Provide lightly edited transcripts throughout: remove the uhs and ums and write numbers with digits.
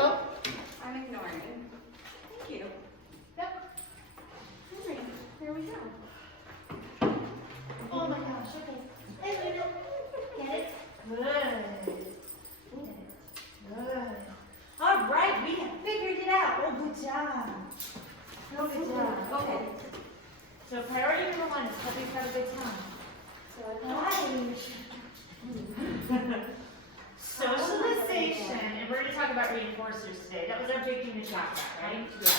go. I'm ignoring. Thank you. Yep. All right, here we go. Oh my gosh, okay. Hey, Luna. Get it? Good. Good. All right, we have figured it out. Oh, good job. Oh, good job. Okay. So priority number 1 is puppies have a good time. Socialization, and we're going to talk about reinforcers today. That was our big thing to talk about, right? Yeah.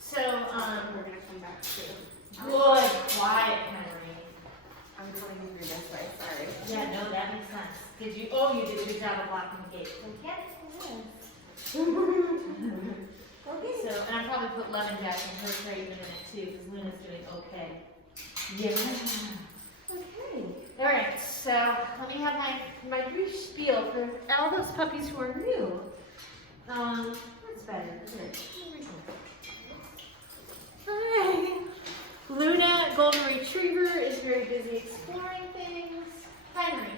So, We're gonna come back to. good, quiet, Henry. I'm going through this way. Sorry. Yeah, no, that makes sense. Did you? Oh, you did a good job of blocking the gate. Okay. So, and I'll probably put Lemon Jack in her tray in a minute too, because Luna's doing okay. Yeah. Okay. All right. So let me have my brief spiel for all those puppies who are new. That's better. Good. Hi. Luna, Golden Retriever, is very busy exploring things. Henry.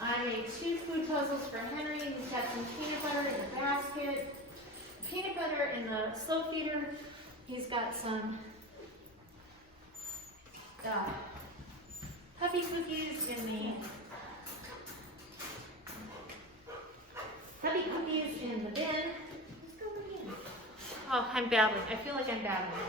I made 2 food puzzles for Henry. He's got some peanut butter in the basket, peanut butter in the slow feeder. He's got some puppy cookies in the bin. Oh, I'm babbling. I feel like I'm babbling.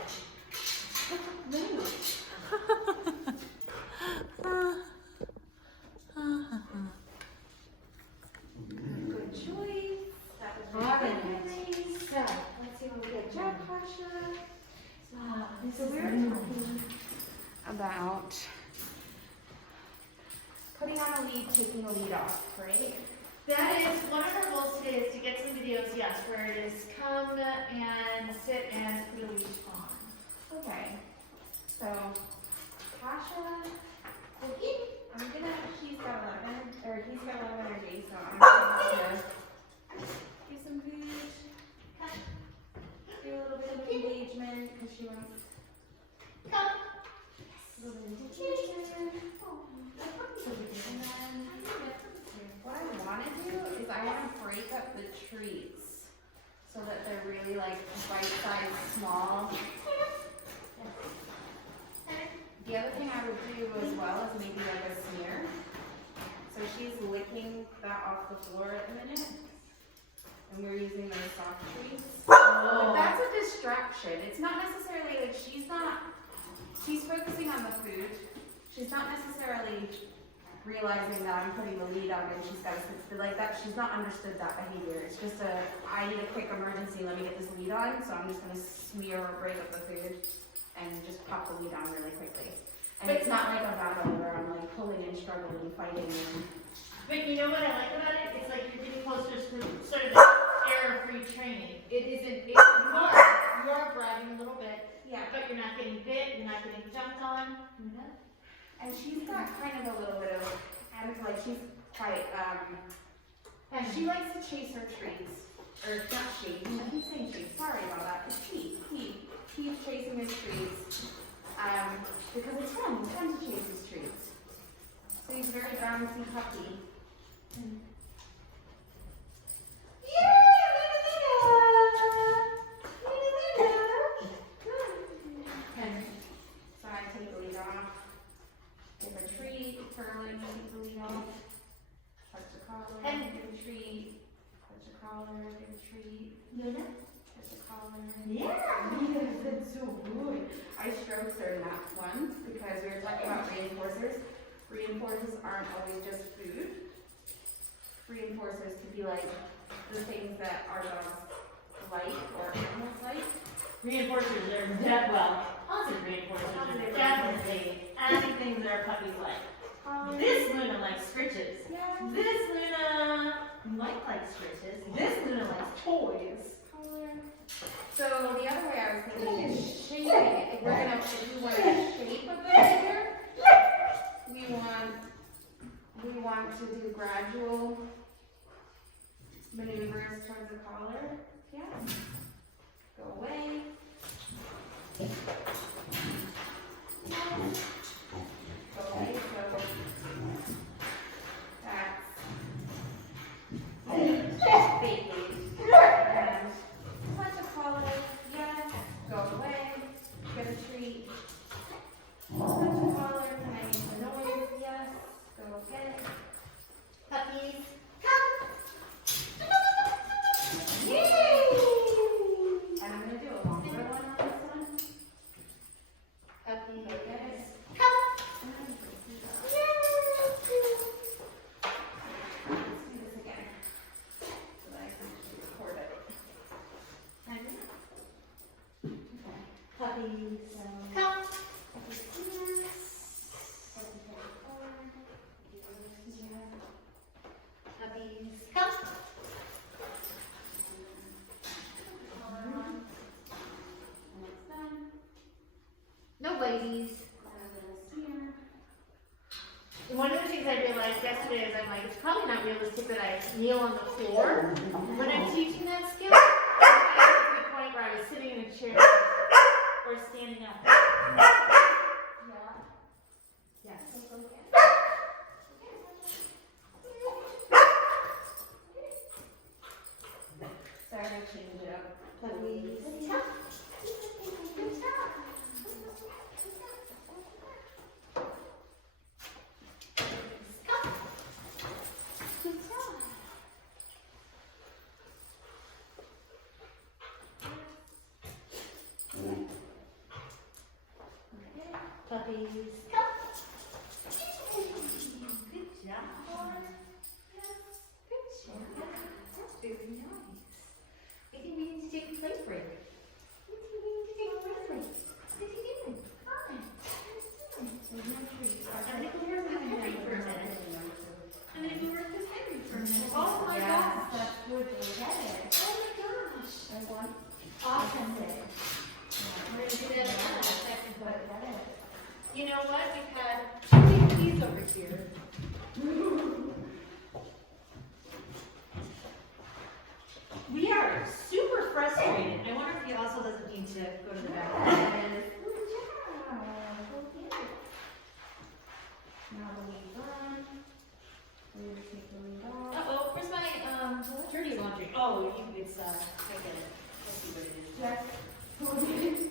Good choice. That was very nice. So, let's see what we get. Jack Pasha. So we're talking About putting on a lead, taking a lead off, right? that is one of our goals today, is to get some videos, yes, where it is come and sit and put a leash on. Okay. So, Pasha, he's got 11 energy, so I'm going to do some food, do a little bit of engagement, because she wants Come. a little bit of engagement. And then, what I want to do is I want to break up the treats so that they're really like bite-sized, small. The other thing I would do as well is maybe like a smear. So she's licking that off the floor at the minute, and we're using those soft treats. But that's a distraction. It's not necessarily like she's focusing on the food. She's not necessarily realizing that I'm putting the lead on and she's got to sit still like that. She's not understood that behavior. It's just I need a quick emergency, let me get this lead on, so I'm just going to smear or break up the food and just pop the lead on really quickly. And it's not like a battle where I'm like pulling and struggling and fighting. But you know what I like about it? It's like you're getting closer to sort of error-free training. It isn't, you are bragging a little bit, Yeah. but you're not getting bit, you're not getting jumped on. And she's got kind of a little bit of, like she's quite, and she likes to chase her treats. Or not chase, I keep saying chase, sorry about that. It's Pete. He's chasing his treats. Because it's fun to chase his treats. So he's a very bouncy puppy. So I take the lead off. Give a treat, Furling, take the lead off. Touch the collar, give a treat. Touch the collar, give a treat. Touch the collar. Yeah. That's so good. I stroked her in that one because we were talking about reinforcers. Reinforcers aren't always just food. Reinforcers could be like the things that our dogs like or animals like. Reinforcers are positive reinforcers are definitely adding things that our puppies like. This Luna likes scritches. Yeah. This Luna might like scritches. This Luna likes toys. So the other way I was thinking is shaping it. If we want to shape a behavior, we want to do gradual maneuvers towards the collar. Yes. Go away. Yes. Go away. So that's Puppies. Come. Puppies. Come. No ladies. One of the things I realized yesterday is I'm like, it's probably not realistic that I kneel on the floor when I'm teaching that skill. I got to the point where I was sitting in a chair or standing up. Yeah. Yes. Sorry, I changed it up. Puppies. Good job. Puppies. Come. Good job. Yes. Good job. That's very nice. I think we need to take a play break. We need to take a play break. What are you doing? Hi. I'm going to go work with Henry for a minute. I'm going to go work with Henry for a minute. Oh my gosh. That's good. Get it. Oh my gosh. I want Awesome day. We're going to do that again in a second. to get it. You know what? We've had two keys over here. We are super frustrated. I wonder if he also doesn't need to go to the bathroom. Good job. Now the lead on. We're going to take the lead off. Uh-oh, where's my dirty laundry? Oh, it's I get it. Let's see what it is. Yes.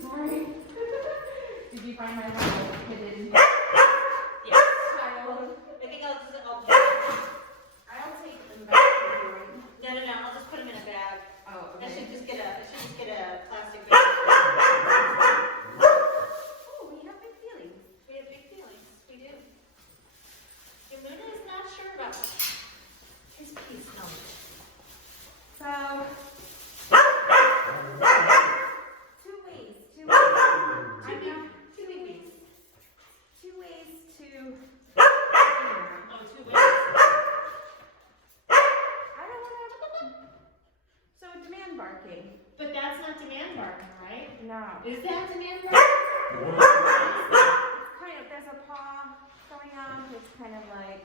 Sorry. Did you find my little hidden Yes. child? I think I'll I'll take them back to you. no, I'll just put them in a bag. Oh, I okay. should just get a plastic bag. Oh, we have big feelings. We have big feelings. We do. And Luna is not sure about his peace knowledge. So, two ways to Oh, 2 ways. I don't want to. So demand barking. But that's not demand barking, right? No. Is that demand barking? It's kind of, there's a paw going on. It's kind of like.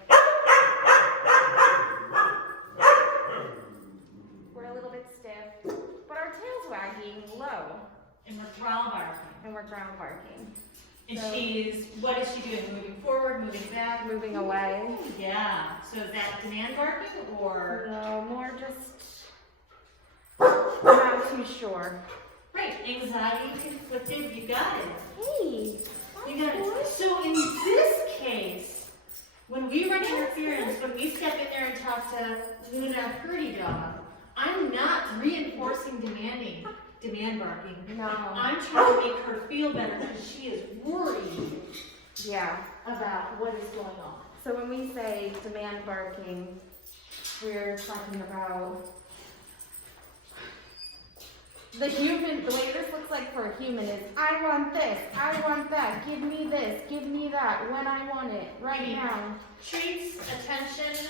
We're a little bit stiff, but our tail's wagging low, And we're growl barking. and we're ground barking. And So- what is she doing? Moving forward, moving back? Moving away. Yeah. So is that demand barking or? No, more just. I'm not too sure. Right, anxiety conflicted, you got it. Hey. You got it. So in this case, when we run interference, when we step in there and talk to Luna Purdy Dog, I'm not reinforcing demand barking. No. I'm trying to make her feel better because she is worried Yeah. about what is going on. So when we say demand barking, we're talking about the way this looks like for a human is, I want this, I want that, give me this, give me that, when I want it, right now. Treats, attention,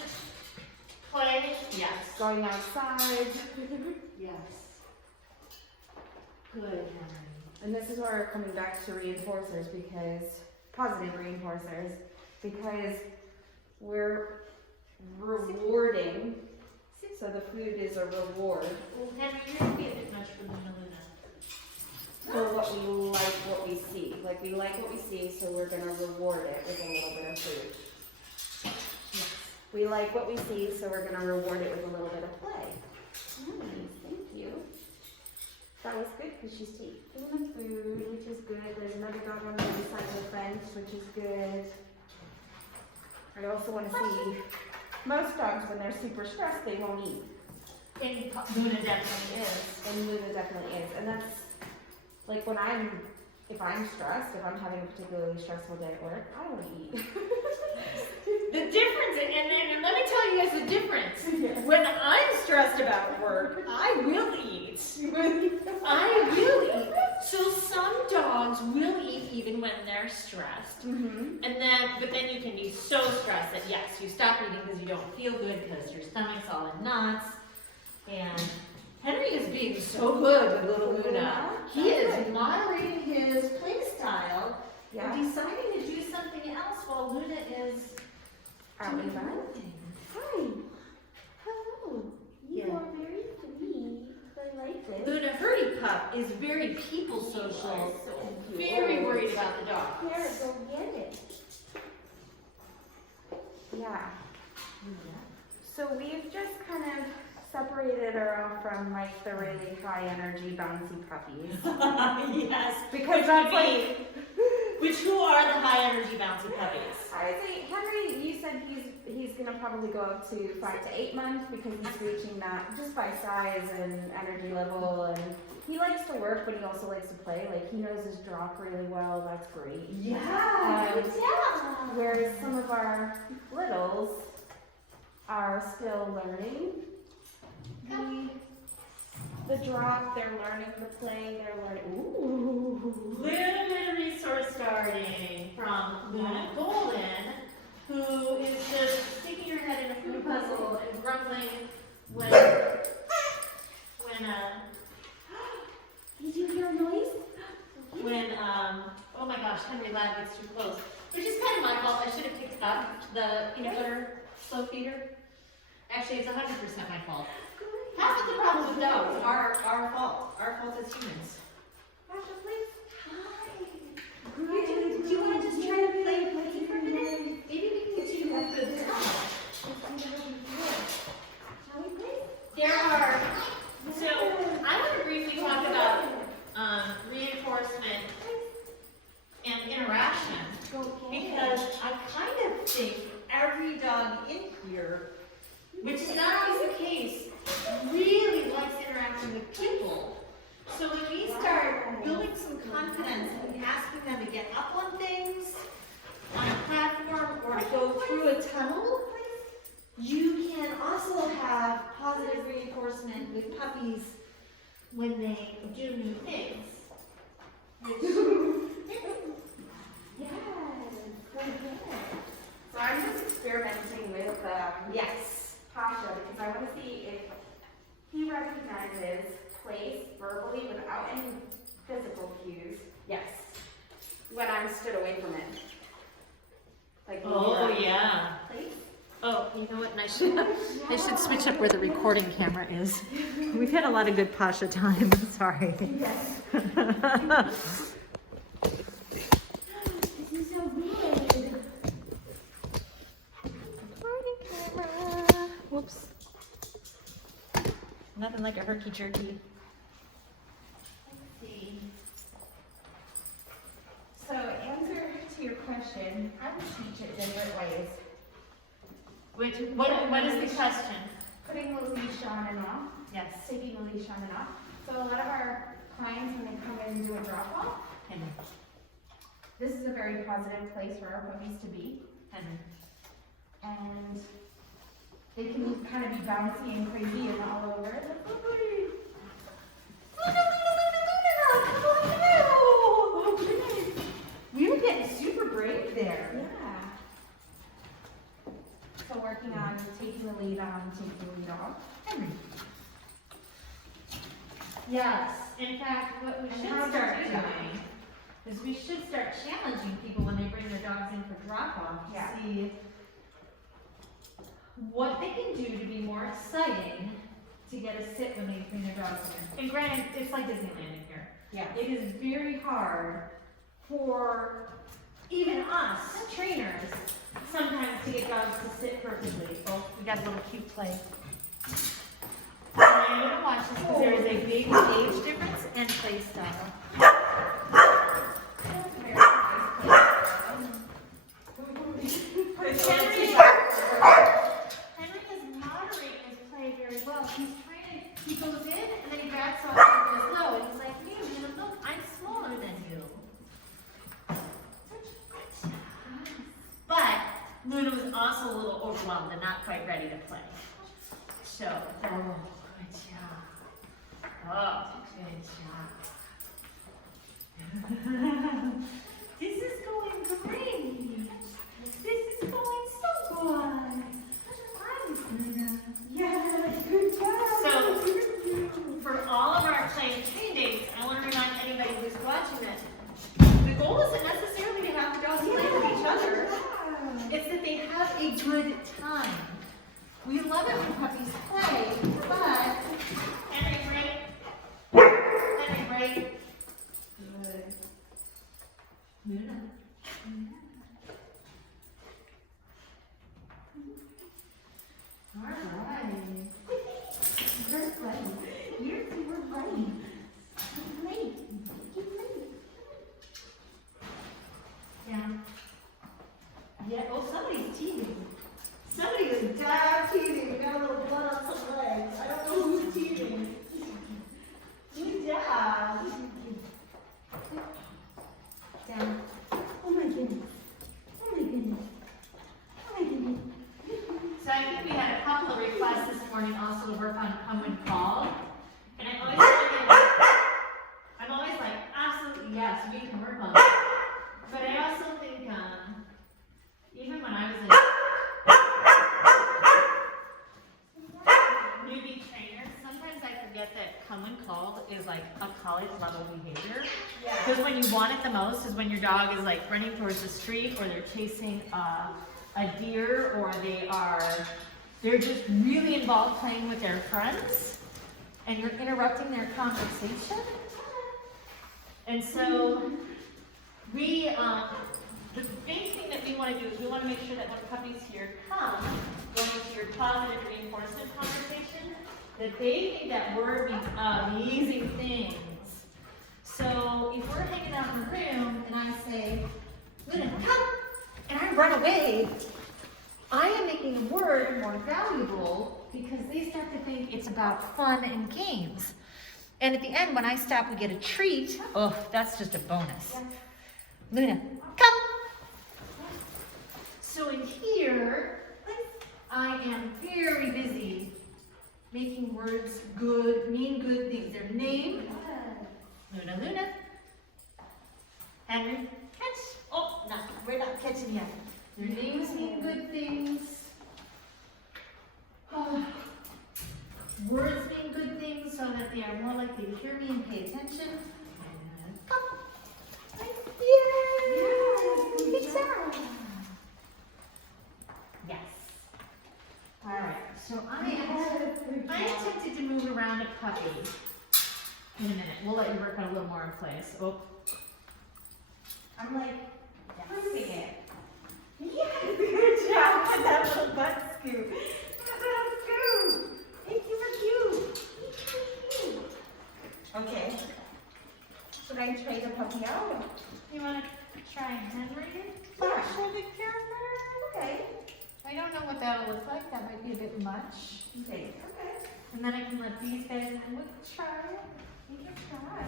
play, yes. Going outside. Yes. Good, Henry. And this is where we're coming back to reinforcers, positive reinforcers, because we're rewarding. So the food is a reward Well, Henry, you're going to be a bit much for Luna. for what we like, what we see. Like we like what we see, so we're gonna reward it with a little bit of food. Yes. We like what we see, so we're gonna reward it with a little bit of play. Nice, thank you. That was good because she's taking the food, which is good. There's another dog on the other side of the fence, which is good. I also want to see most dogs when they're super stressed, they won't eat. And Luna definitely is. And Luna definitely is. And that's like if I'm stressed, if I'm having a particularly stressful day at work, I don't eat. The difference, and let me tell you guys the difference. When I'm stressed about work, I will eat. I will eat. So some dogs they're stressed. Mm-hmm. But then you can be so stressed that yes, you stop eating because you don't feel good because your stomach's all in knots. And Henry is being so good with little Luna. He is moderating his play style and deciding to do something else while Luna is doing her own thing. Hi. Hello. You Yeah. are very sweet. I like this. Luna Hurdy Pup is very people social, so very worried about the dog. Here, go get it. Yeah. So we've just kind of separated her off from like the really high energy bouncy puppies. Yes, Because that's like, who are the high energy bouncy puppies? I would say Henry, you said he's gonna probably go up to 5 to 8 months because he's reaching that just by size and energy level, and he likes to work but he also likes to play. Like he knows his drop really well, that's great. Yeah, good job. Whereas some of our littles are still learning the drop, they're learning the play, they're learning, ooh. Little resource starting from Luna Golden, who is just sticking her head in a food puzzle and grumbling when Did you hear a noise? oh my gosh, Henry Ladd gets too close. Which is kind of my fault. I should have picked up the peanut butter slow feeder. Actually, it's 100% my fault. Half of the problem with dogs are our fault. Our fault as humans. Pasha, please. Hi. Do you want to just try to play with me for a minute? Maybe we can get you to have a good time. Shall we play? So I want to briefly talk about reinforcement and interaction, Go get because I kind of think every dog in here, which is not always the case, really likes interacting with people. So when we start building some confidence and asking them to get up on things, on a platform, or to go through a tunnel, you can also have positive reinforcement with puppies when they do new things. Yes. Go get it. So I'm just experimenting with Yes. Pasha because I want to see if he recognizes place verbally without any physical cues. Yes. When I'm stood away from it. Like Oh yeah. place. Oh, you know what? And I should switch up where the recording camera is. We've had a lot of good Pasha time. Sorry. Yes. This is so good. Recording camera. Whoops. Nothing like a herky jerky. Let's see. So answer to your question, I would teach it different ways. What is the question? Putting the leash on and off. Yes. Taking the leash on and off. So a lot of our clients, when they come in and do a drop off, Henry. this is a very positive place for our puppies to be. Henry. And they can kind of be bouncy and crazy and all over. We were getting super brave there. Yeah. So working on taking the lead on, taking the lead off. Henry. Yes. In fact, what we And should how to start do that. doing is we should start challenging people when they bring their dogs in for drop-off to Yeah. see what they can do to be more exciting to get a sit when they bring their dogs in. And granted, it's like Disneyland in here. Yeah. It is very hard for even us, trainers, sometimes to get dogs to sit perfectly. Oh, we got a little cute play. And I'm going to watch this because there is a big age difference and play style. That's a very nice place. Henry is moderating his play very well. He's trying to, he goes in and then he backs off and goes low. And he's like, hey, look, I'm smaller than you. But Luna was also a little overwhelmed and not quite ready to play. So, good job. Oh, good job. This is come when called. And I always think, I'm always like, absolutely yes, we can work on it. But I also think, even when I was a newbie trainer, sometimes I forget that come when called is like a college level behavior. Yeah. Because when you want it the most is when your dog is like running towards the street, or they're chasing a deer, or they're just really involved playing with their friends, and you're interrupting their conversation. And so the big thing that we want to do is we want to make sure that when puppies here come, going to your positive reinforcement conversation, that they think that we're amazing things. So if we're hanging out in the room and I say, Luna, come, and I run away, I am making the word more valuable because they start to think it's about fun and games. And at the end, when I stop, we get a treat. Oh, that's just a bonus. Luna, come. So in here, I am very busy making words good, mean good things. Their name, Luna, Luna. Henry, catch. Oh, no, we're not catching yet. Their names mean good things. Oh. Words mean good things so that they are more likely to hear me and pay attention. And come. Yay! Good job. Yes. All right. So I am tempted to move around a puppy in a minute. We'll let you work on a little more in place. Oh. I'm like proving it. Yes, good job with that little butt scoop. That little scoop. It's super cute. Okay. Should I try the puppy out? You want to try Henry? Yeah. Show the camera. Okay. I don't know what that'll look like. That might be a bit much. Okay. And then I can let these guys try it. You can try.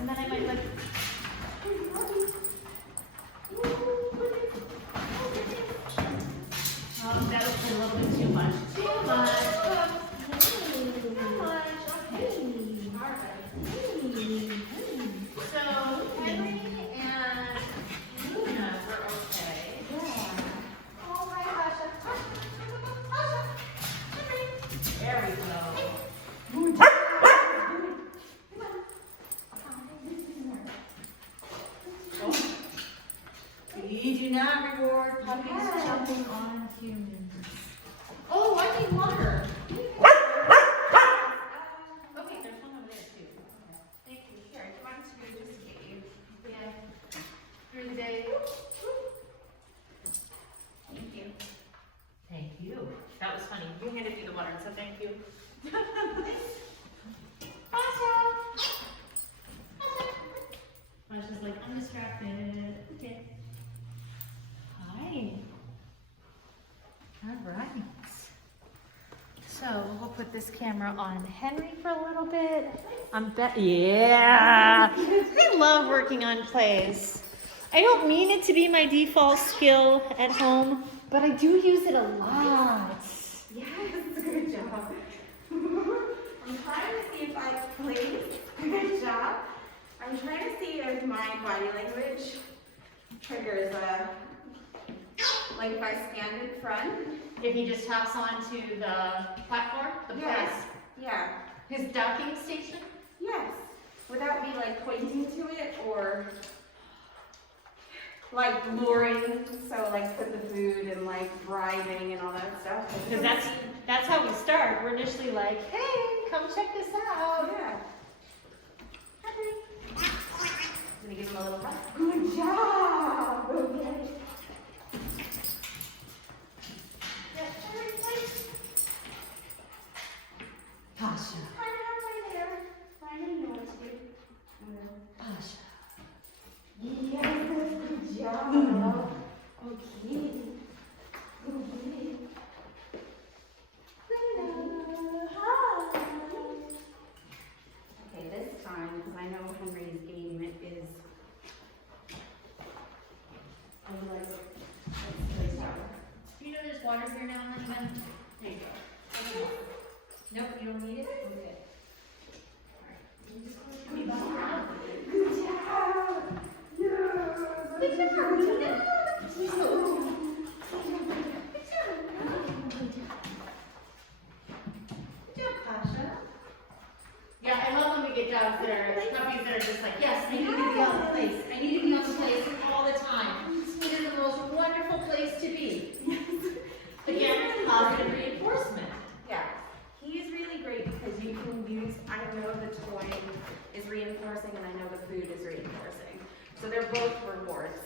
And then I might let. Oh, that was a little bit too much. Too much. Too much. Okay. So Henry and Luna were okay. Oh, hi, Asha. Asha. Henry. There we go. We do not reward puppies jumping on humans. Oh, I need water. Okay, there's one over there too. Thank you. Here, do you want to do just to get you? Yeah. Through the day. Thank you. Thank you. That was funny. You handed me the water, so thank you. Masha's like, I'm distracted. Okay. Hi. All right. So we'll put this camera on Henry for a little bit. Yeah. I love working on plays. I don't mean it to be my default skill at home, but I do use it a lot. Yes, good job. I'm trying to see if I please. Good job. I'm trying to see if my body language triggers like if I stand in front. If he just hops onto the platform, the Yes. place, Yeah. his docking station. Yes. Without me like pointing to it or like luring, so like put the food and like bribing and all that stuff. Because that's how we start. We're initially like, hey, come check this out. Yeah. Gonna give him a little hug. Good job. Okay. Pasha. I'm halfway there. I didn't know what to do. Pasha. Yes, good job. Okay. Okay. Okay, this time, because I know Henry's game is. Do you know there's water here now, honey? There you go. Nope, you don't don't need it? Okay. Alright. I'm just gonna put it back around. Good job. Yeah. Good job. Good job. Good job, Kasha. Yeah, I love when we get dogs that are, puppies that are just like, yes, I need to be on the place. I need to be on the place all the time. It is the most wonderful place to be. Again, positive reinforcement. Yeah, he is really great because you can use, I know the toy is reinforcing and I know the food is reinforcing. So they're both rewards.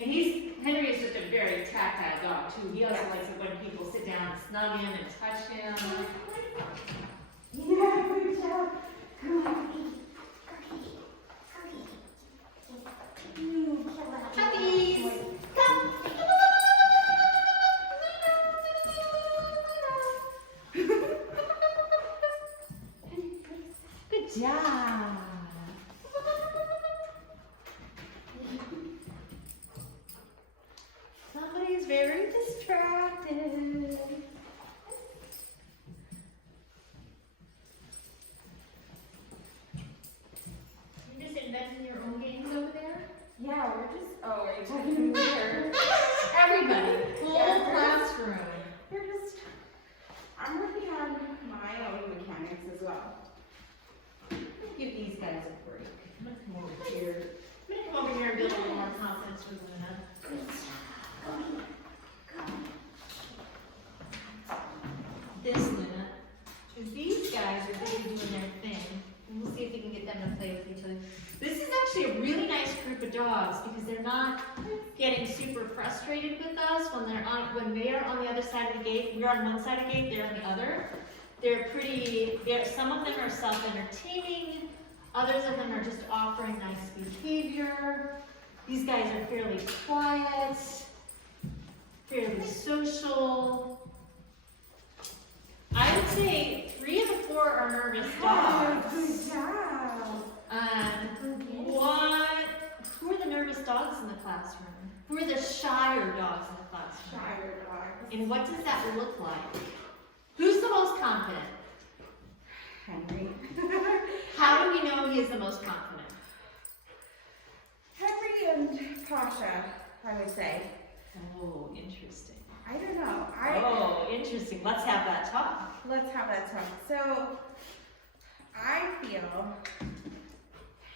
And Henry is just a very tactile dog too. He also likes it when people sit down and snug him and touch him. Yeah, good job. Puppies, come. Good job. Somebody's very distracted. You're just inventing your own games over there? Yeah, we're just, oh, are you talking to me or? Everybody, whole Yeah, classroom. We're just, I'm working on my own mechanics as well. Give these guys a break. I'm gonna come over here. I'm gonna come over here and build a little more confidence for Luna. This Luna. Because these guys are busy doing their thing. And we'll see if we can get them to play with each other. This is actually a really nice group of dogs because they're not getting super frustrated with us when they are on the other side of the gate. We're on one side of the gate, they're on the other. Some of them are self-entertaining, others of them are just offering nice behavior. These guys are fairly quiet, fairly social. I would say 3 of the 4 are nervous dogs. Good job. Who are the nervous dogs in the classroom? Who are the shyer dogs in the classroom? Shire dogs. And what does that look like? Who's the most confident? Henry. How do we know he is the most confident? Henry and Kasha, I would say. Oh, interesting. I don't know. Oh, interesting. Let's have that talk. Let's have that talk. So, I feel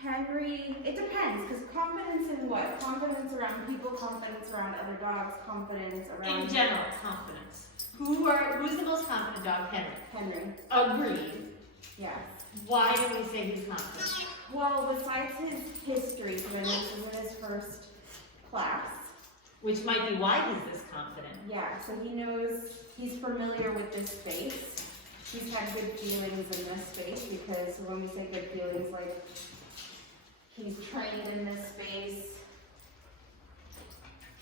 Henry, it depends, because confidence in what? Confidence around people, confidence around other dogs, confidence around... In general, confidence. Who's the most confident dog? Henry. Henry. Agreed. Yes. Why do we say he's confident? Well, besides his history, so this is in his first class. Which might be why he's this confident. Yeah, so he knows, he's familiar with this space. He's had good feelings in this space because when we say good feelings, like he's trained in this space.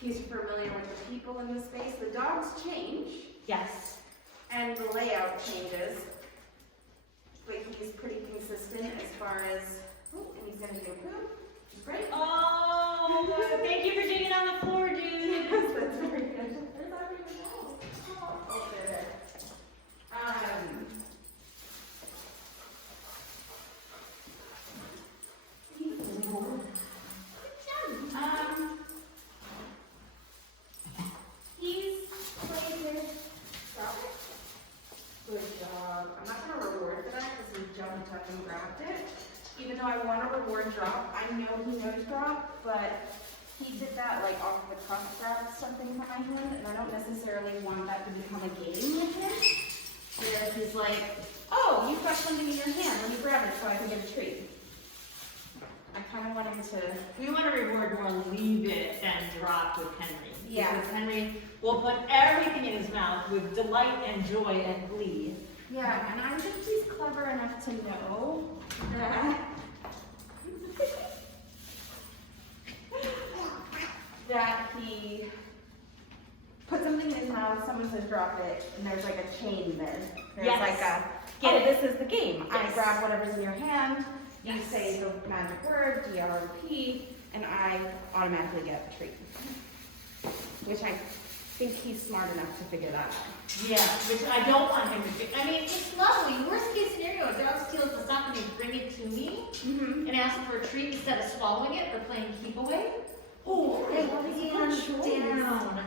He's familiar with the people in this space. The dogs change Yes. and the layout changes, but he's pretty consistent as far as, oh, and he's gonna do poop. It's great. Oh, thank you for doing it on the floor, dude. Yes, that's very good. There's not even a hole. Oh, there. He's played with Robert. Good job. I'm not gonna reward for that because he jumped up and grabbed it. Even though I want to reward drop, I know he knows drop, but he did that like off the cuff, grabbed something from my hand, and I don't necessarily want that to become a game with him. Where he's like, oh, you've got something in your hand, let me grab it so I can get a treat. I kind of want him to. We want to reward more leave it than drop with Henry. Yeah. Because Henry will put everything in his mouth with delight and joy and glee. Yeah, and I think he's clever enough to know that he put something in his mouth, someone says drop it, and there's like a chain there. There's Yes. like a, Get oh, it. this is the game. I Yes. grab whatever's in your hand, you Yes. say the magic word, DRP, and I automatically get a treat. Which I think he's smart enough to figure that out. Yeah, which I don't want him to do. I mean, it's lovely. Worst case scenario, a dog steals the stuff and they bring it to me Mm-hmm. and ask for a treat instead of swallowing it or playing keep away. Oh, Hey, what is your hands choice? down.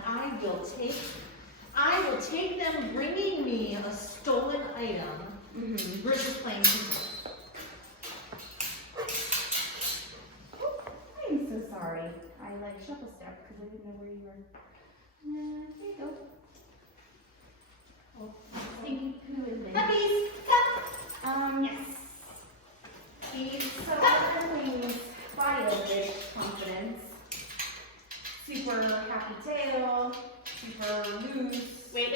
I will take them bringing me a stolen item Mm-hmm. versus playing keep away. I'm so sorry. I like shuffle step because I didn't know where you were. There you go. Oh, thinking who is it? Puppies, come. Yes. He's so everything's body language, confidence, super happy tail, super loose. Wait.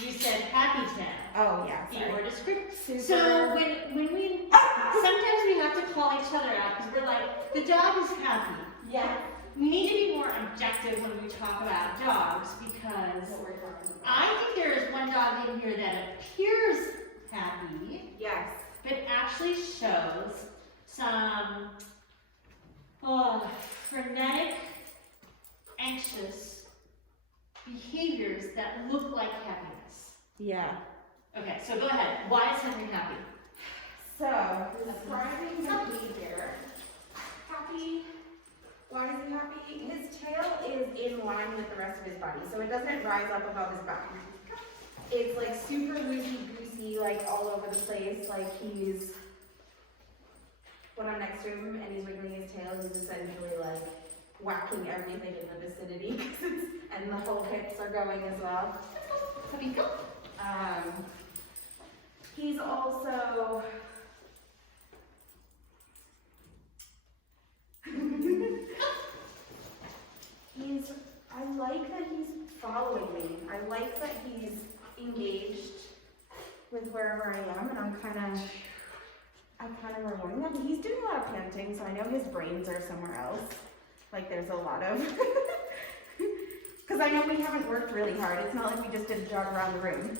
You said happy tail. Oh yeah, Be sorry. more descriptive. Super. So when we sometimes we have to call each other out because we're like, the dog is happy. Yeah. We need to be more objective when we talk about dogs because What we're talking about. I think there is one dog in here that appears happy, Yes. but actually shows some frenetic, anxious behaviors that look like happiness. Yeah. Okay, so go ahead. Why is Henry happy? So describing behavior. Happy. Why is he happy? His tail is in line with the rest of his body, so it doesn't rise up above his back. It's like super loosey-goosey, like all over the place. Like he's, when I'm next to him and he's wiggling his tail, he's essentially like whacking everything in the vicinity, and the whole hips are going as well. Flamingo? He's also I like that he's following me. I like that he's engaged with wherever I am, and I'm kind of rewarding that. He's doing a lot of panting, so I know his brains are somewhere else. Like there's a lot of, because I know we haven't worked really hard. It's not like we just did a jog around the room.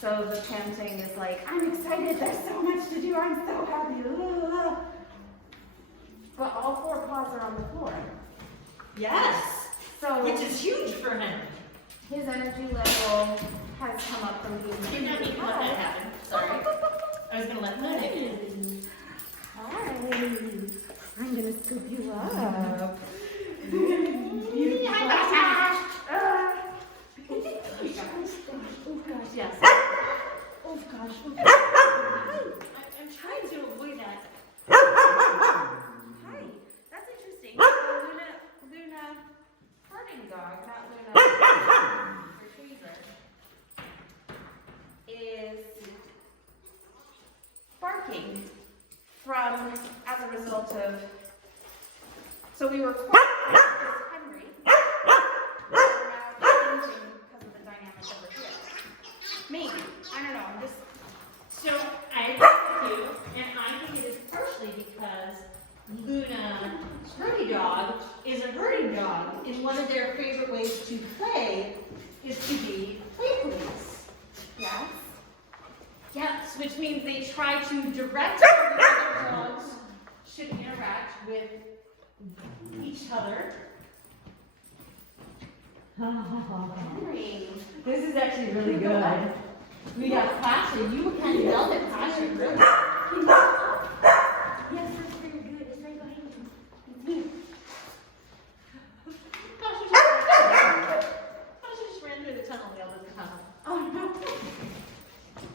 So the panting is like, I'm excited, there's so much to do, I'm so happy. But all four paws are on the floor. Yes. So Which is huge for Henry. his energy level has come up from being Did not mean to let that happen. Sorry. I was gonna let Luna in. Hi. I'm gonna scoop you up. Hi, Oh gosh, yes. Oh gosh. I'm trying to avoid that. Hi. That's interesting. Luna, herding dog, not Luna retriever, is barking as a result of. So we were quite Henry. We're now changing because of the dynamic over here. Maybe. I don't know. I'm just. So I agree with you, and I think it is partially because Luna, herding dog, is a herding dog, and one of their favorite ways to play is to be playfulness. Yes. Yes, which means they try to direct how the other dogs should interact with each other. Henry. This is actually really good. We got Pasha. You kind of yelled at Pasha, really. Yes, that's very good. It's right behind you. It's me. Pasha just ran through the tunnel, yelled at the tunnel. Oh no.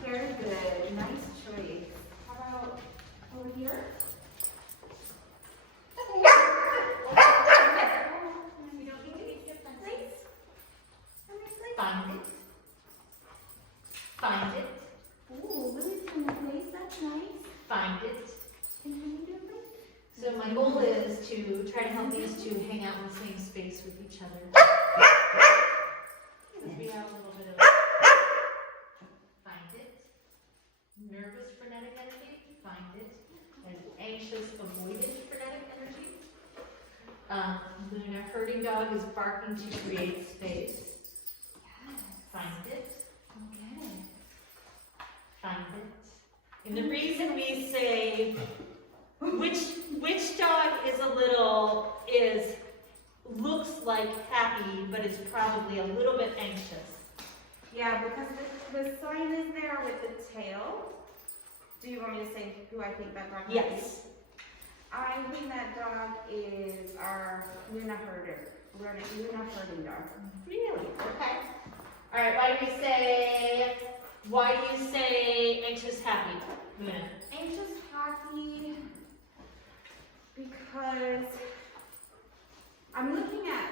Very good. Nice choice. How about over here? We don't need to be different. Place? Find it. Find it. Ooh, Lily's in the place. That's nice. Find it. And how you doing, place? So my goal is to try to help these two hang out in the same space with each other. Because we have a little bit of find it. Nervous frenetic energy, find it. And anxious avoidant frenetic energy. Luna, herding dog is barking to create space. Find it. Okay. Find it. And the reason we say which dog is looks like happy, but is probably a little bit anxious. Yeah, because the sign is there with the tail. Do you want me to say who I think that dog is? Yes. I think that dog is our Luna herding dog. Really? Okay. All right. Why do you say anxious, happy, Luna? Anxious, happy, because I'm looking at,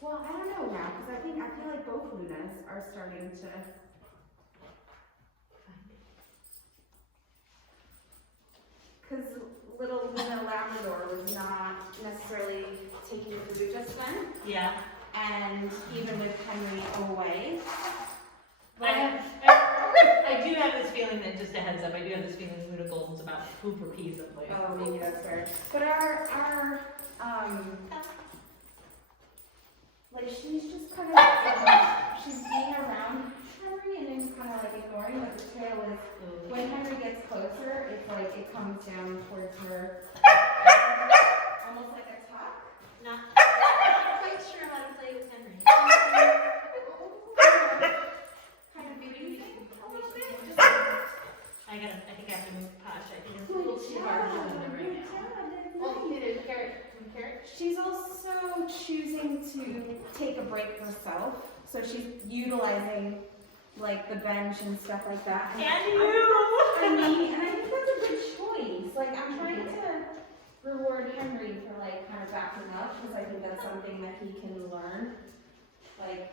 well, I don't know now, because I feel like both Lunas are starting to, because little Luna Labrador was not necessarily taking food just then, Yeah. and even with Henry away. I do have this feeling that, just a heads up, I do have this feeling Luna Golden's about to poop her peas up later. Oh, maybe that's fair. But like she's just kind of, she's being around Henry and then kind of like ignoring, but the tail is, when Henry gets closer, it's like it comes down towards her, almost like a tuck. Not quite sure how to play with Henry. Kind of breathing a little bit. I think I have to move Posh. I think it's a little too hard for Luna right now. Oh, it is carrot. She's also choosing to take a break herself, so she's utilizing like the bench and stuff like that. And you! And I think that's a good choice. Like I'm trying to reward Henry for like kind of backing up, because I think that's something that he can learn. Like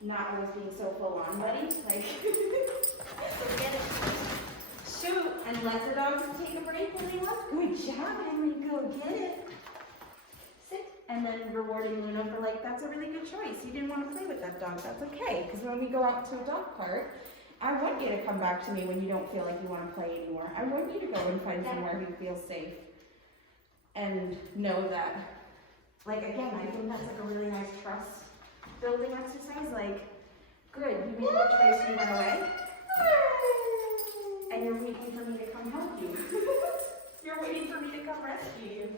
not always being so full on, buddy. Like Shoot! and let the dogs take a break when they want. Good job, Henry. Go get it. Sit. And then rewarding Luna for like, that's a really good choice. You didn't want to play with that dog. That's okay. Because when we go out to a dog park, I want you to come back to me when you don't feel like you want to play anymore. I want you to go and find somewhere you feel safe. And know that, like again, I think that's like a really nice trust building exercise. Like, good, you made the choice, you went away. And you're waiting for me to come help you. You're waiting for me to come rescue you.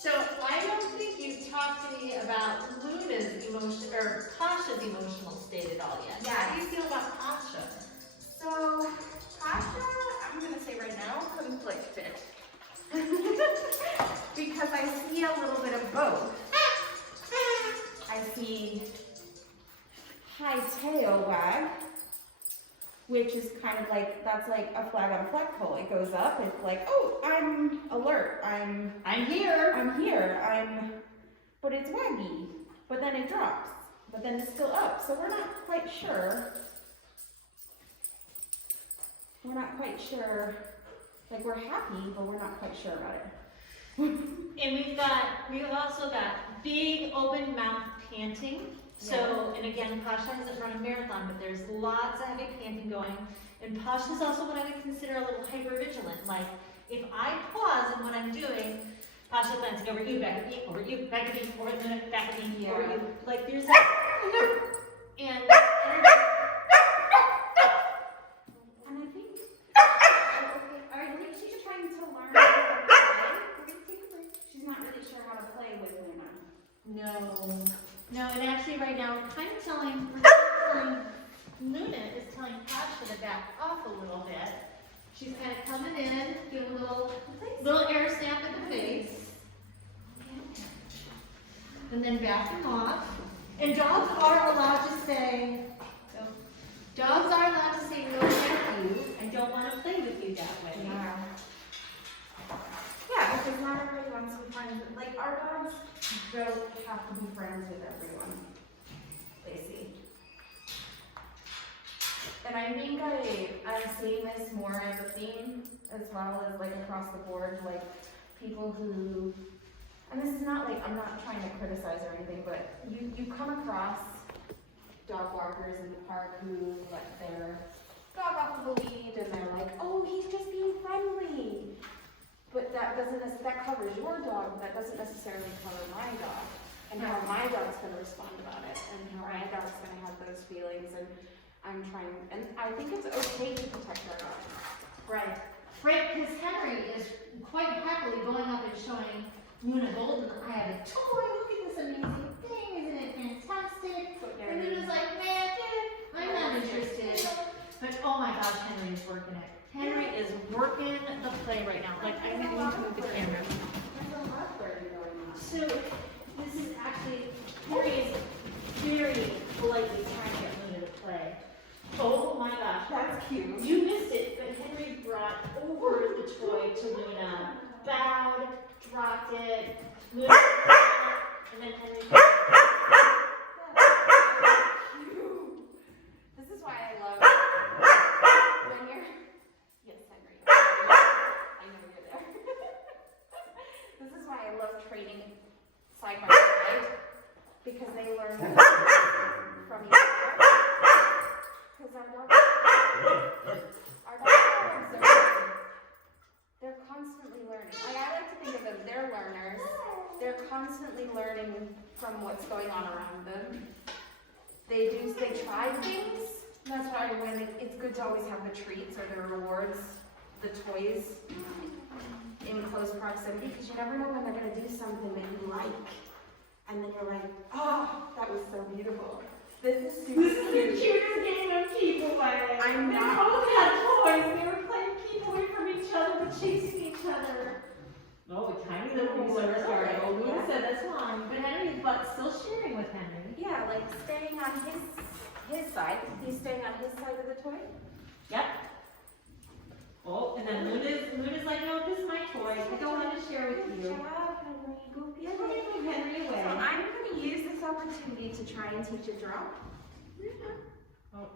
So I don't think you've talked to me about Luna's emotion or Pasha's emotional state at all yet. Yeah. How do you feel about Pasha? So, Pasha, I'm gonna say right now, conflicted. Because I see a little bit of both. I see high tail wag, which is kind of like, that's like a flag on a flagpole. It goes up, it's like, oh, I'm alert, I'm here, but it's waggy, but then it drops, but then it's still up, so we're not quite sure. Like we're happy, but we're not quite sure about it. And we've also got big open mouth panting. So, and again, Pasha hasn't run a marathon, but there's lots of heavy panting going. And Pasha's also what I would consider a little hypervigilant. Like, if I pause in what I'm doing, Pasha glancing over you, back at me, over you, back at me, over the minute, back at me, over you. Like, there's that. And I think she's trying to learn how to play. We're gonna take a break. She's not really sure how to play with Luna. No, and actually right now we're kind of telling Luna is telling Pasha to back off a little bit. She's kind of coming in, giving a little air snap in the face, and then back them off. And dogs are allowed to say no, thank you. I don't want to play with you that way. Yeah, because not everybody wants to be friends with, like, our dogs don't have to be friends with everyone they see. And I think I'm seeing this more as a theme, as well as, like, across the board, like, people who, and this is not, like, I'm not trying to criticize or anything, but you come across dog walkers in the park who let their dog off of the lead, and they're like, oh, he's just being friendly. But that covers your dog, that doesn't necessarily cover my dog, and how my dog's gonna respond about it, and how my dog's gonna have those feelings, and and I think it's okay to protect our dogs. Right, because Henry is quite happily going up and showing Luna Golden, I have a toy. Look at this amazing thing. Isn't it fantastic? And Luna's like, man, I'm not interested. But oh my gosh, Henry is working it. Henry is working the play right now. Like, I need to move the camera. So, this is actually, Henry is very politely trying to get Luna to play. Oh my gosh. That's cute. You missed it, but Henry brought over the toy to Luna, bowed, dropped it, Luna, and then Henry. This is why I love when you're. Yes, Henry. I know you're there. This is why I love training side by side because they learn from each other. Because our dogs are observing. They're constantly learning. Like, I like to think of them, they're learners. They're constantly learning from what's going on around them. They try things. That's why it's good to always have the treats or the rewards, the toys in close proximity, because you never know when they're going to do something that you like. And then you're like, oh, that was so beautiful. This is super This is the cutest game of people, by the way. I'm They not- both had toys. They were playing keep away from each other, but chasing each other. Oh, the tiny little Luna started. Oh, Luna said that's fine, but Henry's still sharing with Henry. Yeah, like staying on his side. He's staying on his side of the toy. Yep. Oh, and then Luna's like, no, this is my toy. I don't want to share with Good you. job, Henry. Go get I'm gonna it. move Henry So away. I'm going to use this opportunity to try and teach a drop. Oh,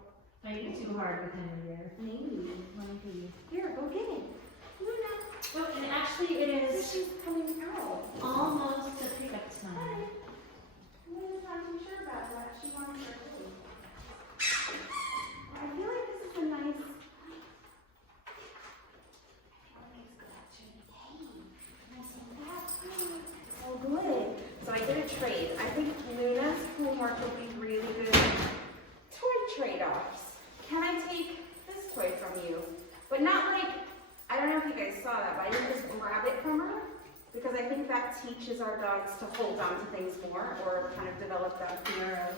fighting too hard with Henry there. Maybe. Maybe. Here, go get it. Luna. Oh, and actually it is She's coming out. almost a pickup time. Luna's not too sure about that. She wants her food. I feel like this is a nice. So good. So I did a trade. I think Luna's homework would be really good toy trade-offs. Can I take this toy from you? But not like, I don't know if you guys saw that, but I didn't just grab it from her. Because I think that teaches our dogs to hold on to things more or kind of develop that fear of